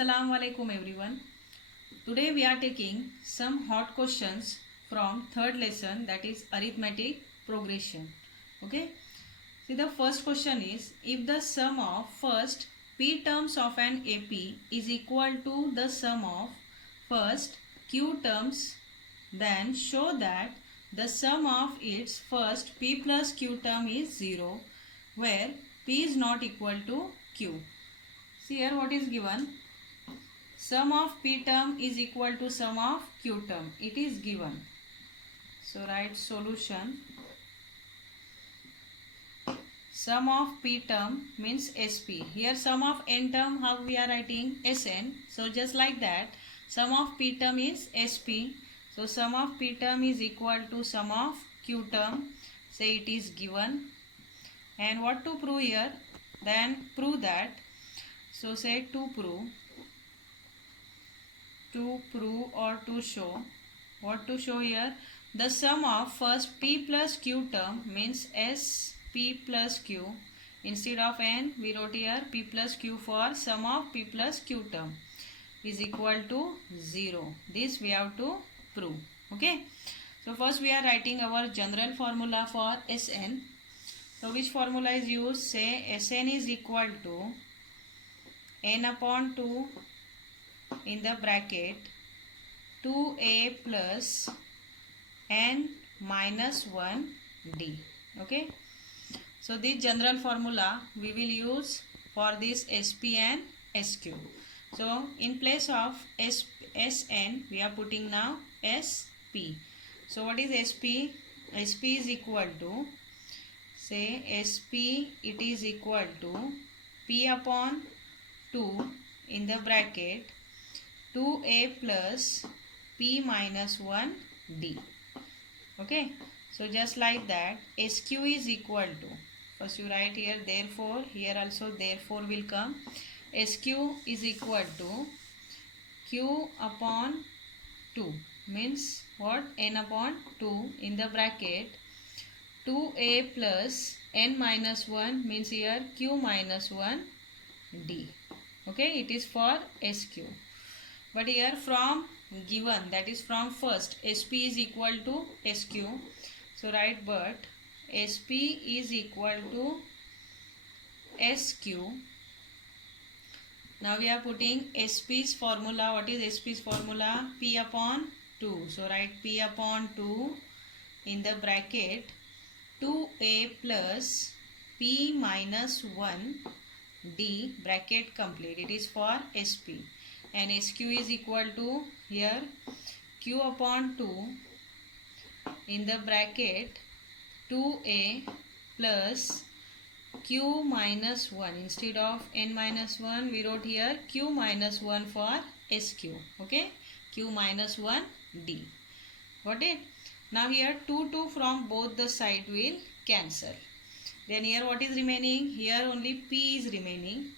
Assalamu alaikum everyone. Today we are taking some hot questions from third lesson, that is arithmetic progression. Okay. See, the first question is, if the sum of first p terms of an AP is equal to the sum of first q terms, then show that the sum of its first p plus q term is 0 where p is not equal to q. See here what is given. Sum of p term is equal to sum of q term. It is given. So write solution. Sum of p term means SP. Here sum of n term, how we are writing? Sn. So just like that, sum of p term is SP. So sum of p term is equal to sum of q term. Say it is given. And what to prove here? Then prove that. So say to prove or to show. What to show here? The sum of first p plus q term means SP plus q. Instead of n, we wrote here p plus q for sum of p plus q term is equal to 0. This we have to prove. Okay. So first we are writing our general formula for Sn. So which formula is used? Say Sn is equal to n upon 2 in the bracket 2a plus n minus 1 d. Okay. So this general formula we will use for this SP and SQ. So in place of Sn we are putting now SP. So what is SP? SP is equal to, say SP, it is equal to p upon 2 in the bracket 2a plus p minus 1 d. Okay. So just like that, SQ is equal to, first you write here therefore, here also therefore will come. SQ is equal to q upon 2 means what? N upon 2 in the bracket 2a plus n minus 1 means here q minus 1 d. Okay, it is for SQ. But here from given, that is from first, SP is equal to SQ. So write, but SP is equal to SQ. Now we are putting SP's formula. What is SP's formula? P upon 2. So write P upon 2 in the bracket 2a plus p minus 1 d, bracket complete. It is for SP. And SQ is equal to here q upon 2 in the bracket 2a plus q minus 1. Instead of n minus 1 we wrote here q minus 1 for SQ. Okay, q minus 1 d. Got it? Now here 2 from both the side will cancel. Then here what is remaining? Here only p is remaining.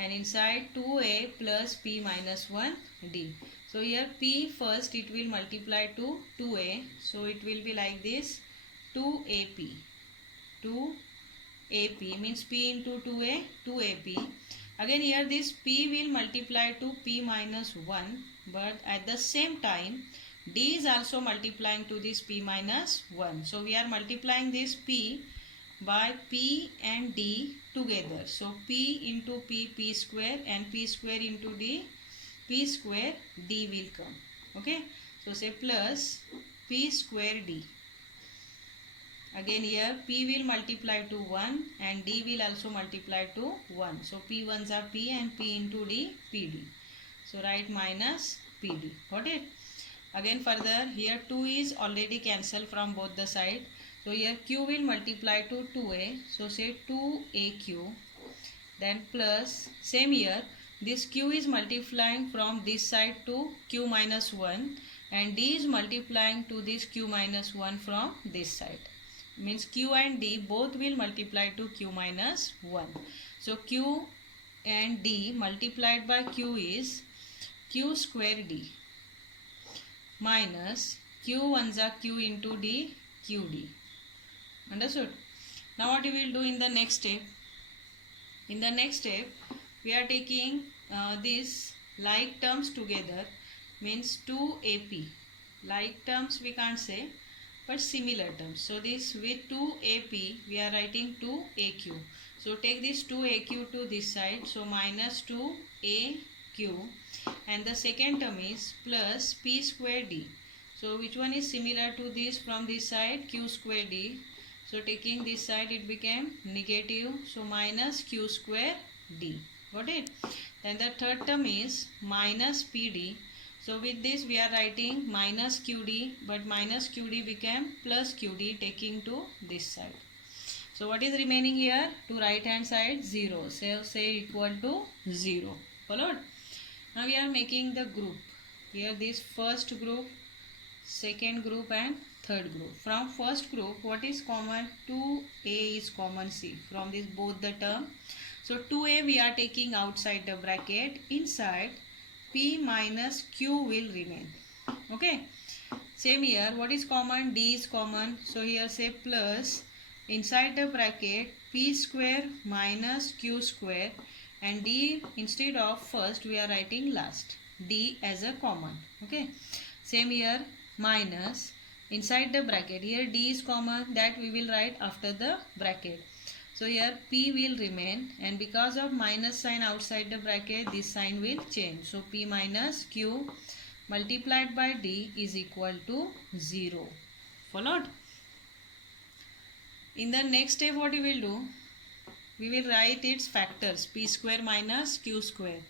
And inside 2a plus p minus 1 d. So here p first it will multiply to 2a. So it will be like this, 2ap. 2ap means p into 2a, 2ap. Again here this p will multiply to p minus 1. But at the same time d is also multiplying to this p minus 1. So we are multiplying this p by p and d together. So p into p square, and p square into d, p square d will come. Okay. So say plus p square d. Again here p will multiply to 1 and d will also multiply to 1. So p ones are p and p into d, pd. So write minus pd. Got it? Again further here 2 is already cancelled from both the side. So here q will multiply to 2a. So say 2aq. Then plus, same here, this q is multiplying from this side to q minus 1. And d is multiplying to this q minus 1 from this side. Means q and d both will multiply to q minus 1. So q and d multiplied by q is q square d minus q ones are q into d, qd. Understood? Now what you will do in the next step? In the next step, we are taking this like terms together means 2AP. Like terms we can't say, but similar terms. So this with 2AP we are writing 2AQ. So take this 2AQ to this side. So minus 2AQ, and the second term is plus P square D. So which one is similar to this from this side? Q square D. So taking this side it became negative. So minus Q square D. Got it? Then the third term is minus PD. So with this we are writing minus QD, but minus QD became plus QD taking to this side. So what is remaining here? To right hand side 0. So say equal to 0. Followed? Now we are making the group. Here this first group, second group and third group. From first group what is common? 2A is common, see, from this both the term. So 2A we are taking outside the bracket. Inside P minus Q will remain. Okay. Same here. What is common? D is common. So here say plus inside the bracket P square minus Q square, and D instead of first we are writing last. D as a common. Okay. Same here, minus inside the bracket. Here D is common, that we will write after the bracket. So here P will remain, and because of minus sign outside the bracket this sign will change. So P minus Q multiplied by D is equal to 0. Followed? In the next step what we will do? We will write its factors, P square minus Q square.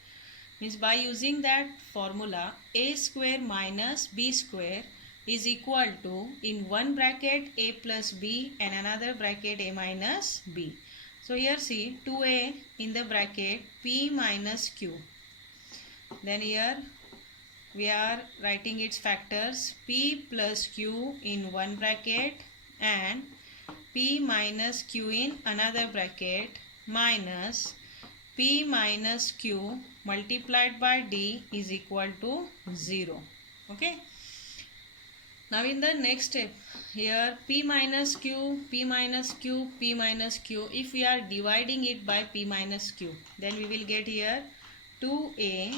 Means by using that formula, A square minus B square is equal to, in one bracket A plus B and another bracket A minus B. So here see 2A in the bracket P minus Q. Then here we are writing its factors, P plus Q in one bracket and P minus Q in another bracket minus P minus Q multiplied by D is equal to 0. Okay. Now in the next step, here P minus Q, P minus Q, P minus Q. If we are dividing it by P minus Q, then we will get here 2A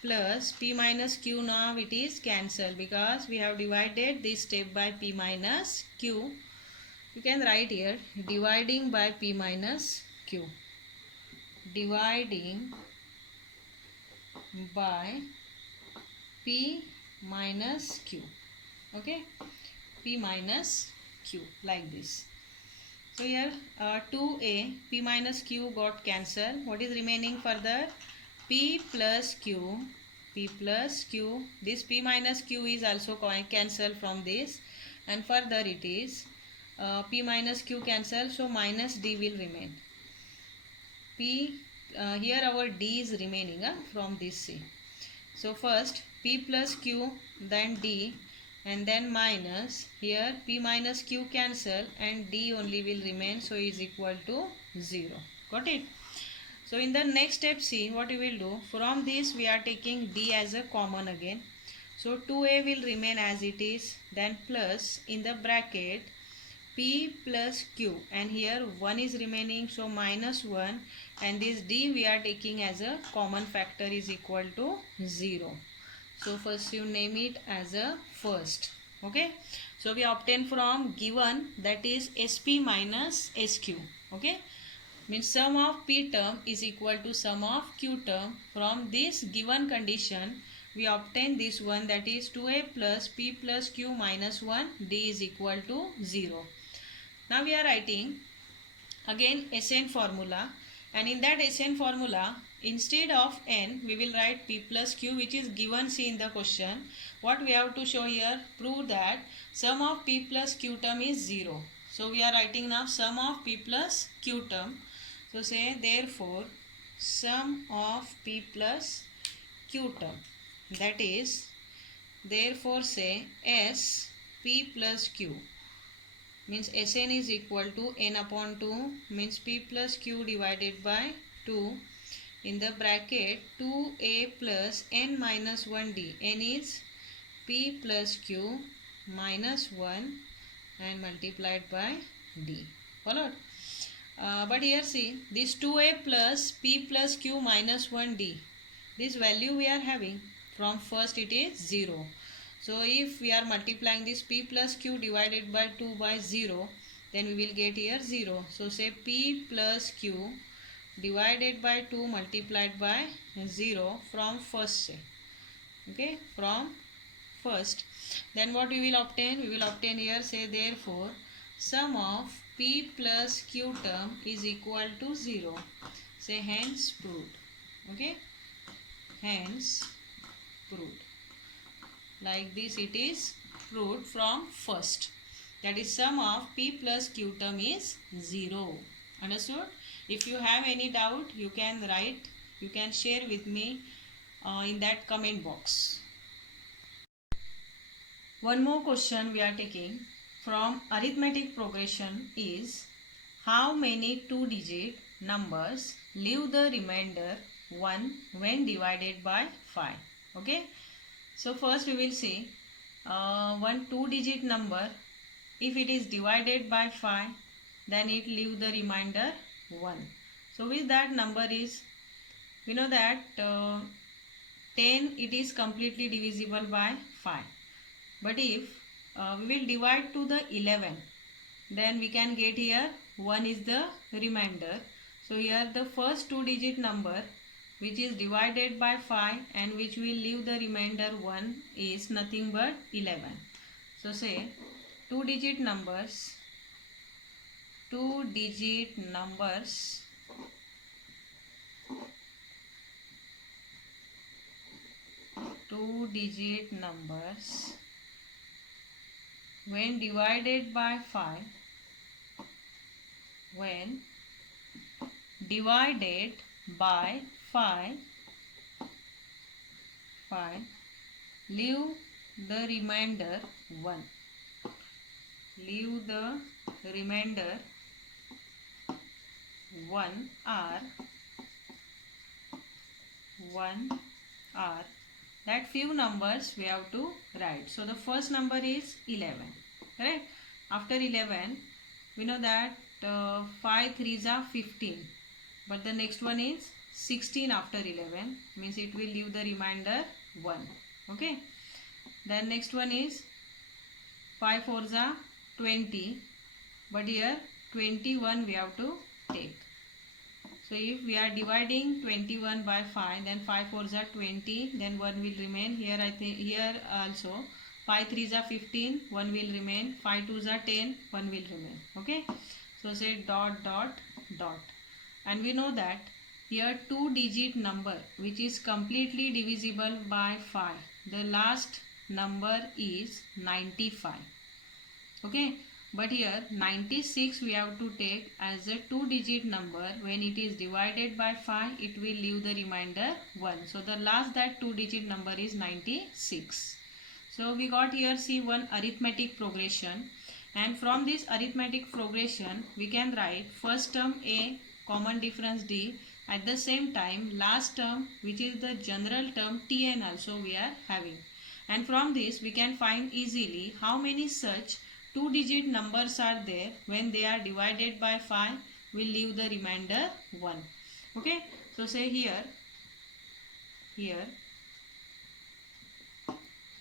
plus P minus Q. Now it is cancelled because we have divided this step by P minus Q. You can write here dividing by P minus Q. Dividing by P minus Q. Okay, P minus Q, like this. So here 2A, P minus Q got cancelled. What is remaining further? P plus Q, P plus Q. This P minus Q is also cancelled from this, and further it is P minus Q cancelled, so minus D will remain. P here our D is remaining from this C. So first P plus Q, then D, and then minus. Here P minus Q cancel and D only will remain, so is equal to 0. Got it? So in the next step, see what we will do. From this we are taking D as a common again. So 2A will remain as it is, then plus in the bracket P plus Q, and here 1 is remaining, so minus 1, and this D we are taking as a common factor is equal to 0. So first you name it as a first. Okay. So we obtain from given, that is SP minus SQ. Okay. Means sum of P term is equal to sum of Q term. From this given condition we obtain this one, that is 2A plus P plus Q minus 1, D is equal to 0. Now we are writing again SN formula, and in that SN formula instead of N we will write P plus Q, which is given C in the question. What we have to show here? Prove that sum of P plus Q term is 0. So we are writing now sum of P plus Q term. So say therefore sum of P plus Q term, that is therefore say S P plus Q, means Sn is equal to n upon 2, means P plus Q divided by 2 in the bracket 2A plus n minus 1D. N is P plus Q minus 1 and multiplied by D. Followed? But here see this 2A plus P plus Q minus 1D. this value we are having from first, it is 0. So if we are multiplying this p plus q divided by 2 by 0, then we will get here 0. So say p plus q divided by 2 multiplied by 0 from first, say, okay, from first. Then what we will obtain? We will obtain here, say, therefore sum of p plus q term is equal to 0. Say hence proved. Okay, hence proved. Like this it is proved from first. That is sum of p plus q term is 0. Understood? If you have any doubt, you can write, you can share with me in that comment box. One more question we are taking from arithmetic progression is, how many 2-digit numbers leave the remainder 1 when divided by 5? Okay. So first we will see one 2-digit number, if it is divided by 5, then it leave the remainder 1. So with that number is, we know that 10, it is completely divisible by 5. But if we will divide to the 11, then we can get here 1 is the remainder. So here the first 2-digit number which is divided by 5 and which will leave the remainder 1 is nothing but 11. So say 2-digit numbers, 2-digit numbers when divided by 5, when divided by 5, leave the remainder 1. Leave the remainder 1 are that few numbers we have to write. So the first number is 11, correct? After 11, we know that 5 3s are 15, but the next one is 16 after 11, means it will leave the remainder 1. Okay. Then next one is 5 4s are 20, but here 21 we have to take. So if we are dividing 21 by 5, then 5 4s are 20, then 1 will remain. Here I think here also 5 3s are 15, 1 will remain. 5 2s are 10, 1 will remain. Okay. So say dot dot dot. And we know that here 2-digit number which is completely divisible by 5, the last number is 95. Okay. But here 96 we have to take as a 2-digit number. When it is divided by 5, it will leave the remainder 1. So the last that 2-digit number is 96. So we got here, see, one arithmetic progression. And from this arithmetic progression, we can write first term A, common difference D. At the same time, last term, which is the general term Tn, also we are having. And from this, we can find easily how many such 2-digit numbers are there when they are divided by 5, will leave the remainder 1. Okay. So say here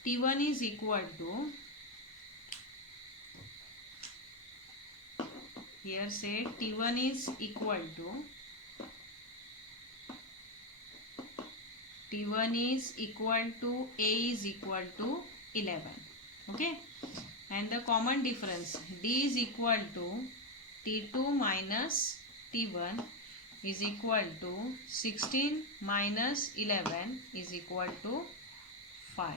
T1 is equal to, here say T1 is equal to, A is equal to 11. Okay. And the common difference D is equal to T2 minus T1 is equal to 16 minus 11 is equal to 5.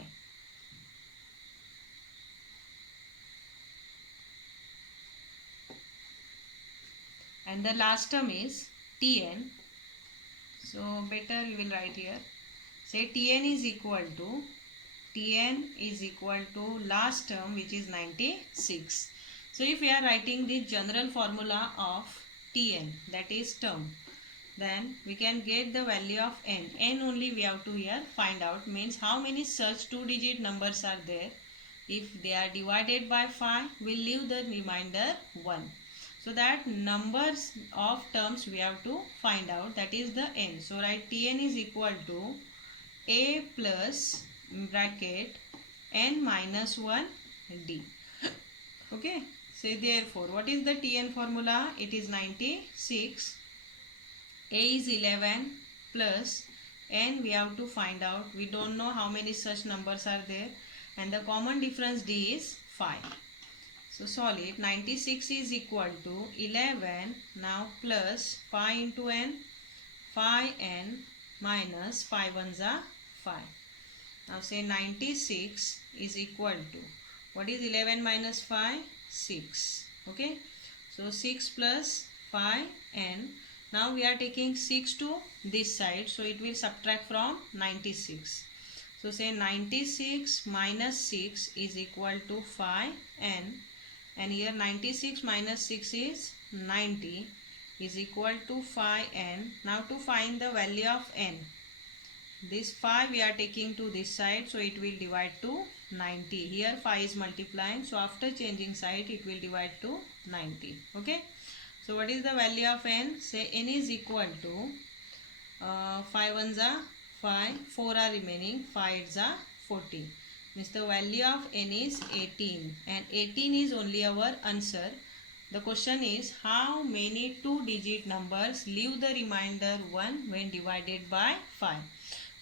And the last term is Tn. So better we will write here. Say Tn is equal to last term which is 96. So if we are writing the general formula of Tn, that is term, then we can get the value of n. N only we have to here find out, means how many such 2-digit numbers are there. If they are divided by 5, will leave the remainder 1. So that numbers of terms we have to find out, that is the n. So write Tn is equal to a plus bracket n minus 1 d. Okay, so therefore what is the Tn formula? It is 96. A is 11 plus n we have to find out. We don't know how many such numbers are there, and the common difference d is 5. So solve it. 96 is equal to 11 now plus 5 into n, 5n minus 5 ones are 5. Now say 96 is equal to, what is 11 minus 5? 6. Okay, so 6 plus 5n. Now we are taking 6 to this side, so it will subtract from 96. So say 96 minus 6 is equal to 5n, and here 96 minus 6 is 90 is equal to 5n. Now to find the value of n, this 5 we are taking to this side, so it will divide to 90. Here 5 is multiplying, so after changing side it will divide to 90. Okay, so what is the value of n? Say n is equal to 5 ones are 5, 4 are remaining, 5 are 14. Means the value of n is 18, and 18 is only our answer. The question is, how many 2-digit numbers leave the remainder 1 when divided by 5?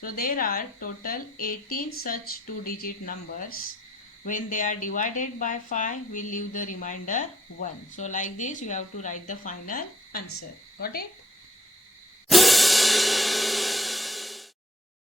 So there are total 18 such 2-digit numbers. When they are divided by 5, we leave the remainder 1. So like this, you have to write the final answer. Got it?